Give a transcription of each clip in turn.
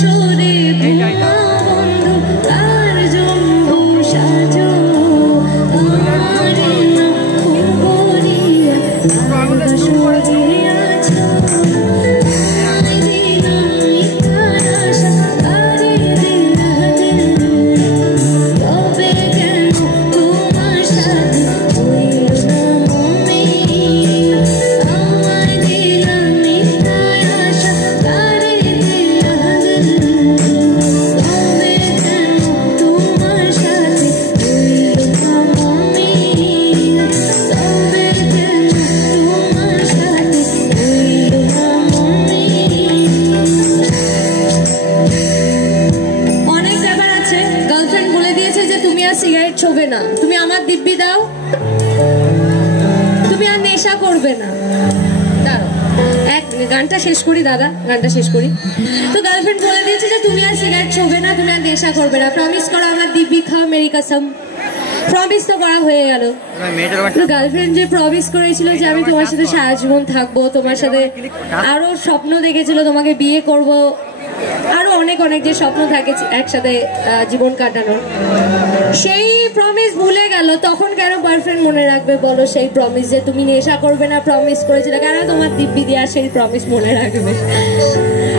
বাসরে বন্ধু আর জম্বু সাজো আমারে না করিয়া আর বাসরে আছো সিগারেট ছোবে না, তুমি আমার দিব্যি দাও, তুমি আর নেশা করবে না। দাঁড়াও, এক গানটা শেষ করি দাদা, গানটা শেষ করি। তো গার্লফ্রেন্ড বলে দিয়েছে যে তুমি আর সিগারেট ছোবে না, তুমি আর নেশা করবে না, প্রমিস করো আমার দিব্যি খাও মেরি কসম। প্রমিস তো করা হয়ে গেল। গার্লফ্রেন্ড যে প্রমিস করেছিল যে আমি তোমার সাথে সারা জীবন থাকবো, তোমার সাথে আরো স্বপ্ন দেখেছিল তোমাকে বিয়ে করব, আরো অনেক অনেক যে স্বপ্ন থাকে একসাথে জীবন কাটানোর, সেই প্রমিস ভুলে গেল। তখন কেন বয়ফ্রেন্ড মনে রাখবে বলো সেই প্রমিস? যে তুমি নেশা করবে না প্রমিস করেছিল, কেন তোমার দিব্যি দিয়া সেই প্রমিস মনে রাখবে?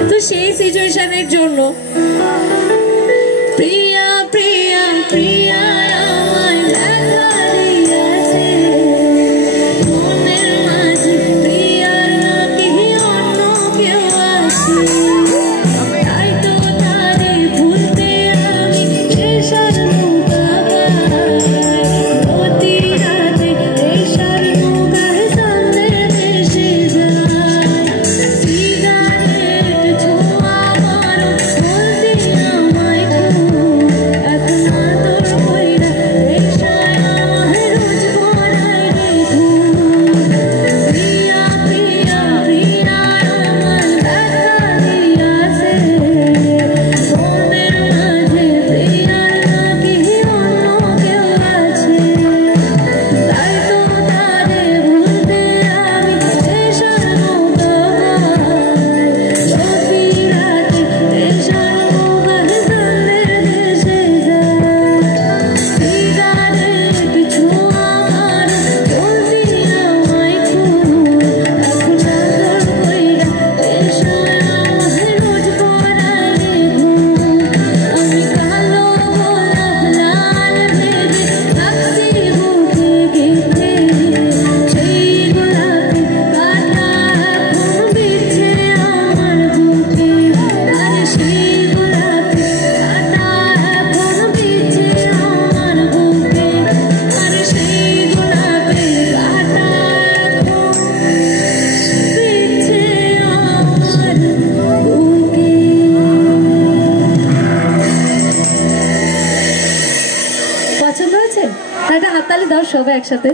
তো সেই সিচুয়েশনের জন্য প্রিয়া প্রিয়া প্রিয়া হাততালি দাও সবাই একসাথে।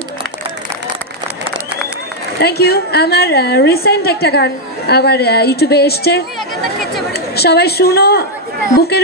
Thank you. আমার রিসেন্ট একটা গান আমার ইউটিউবে এসছে, সবাই শুনো। বুকের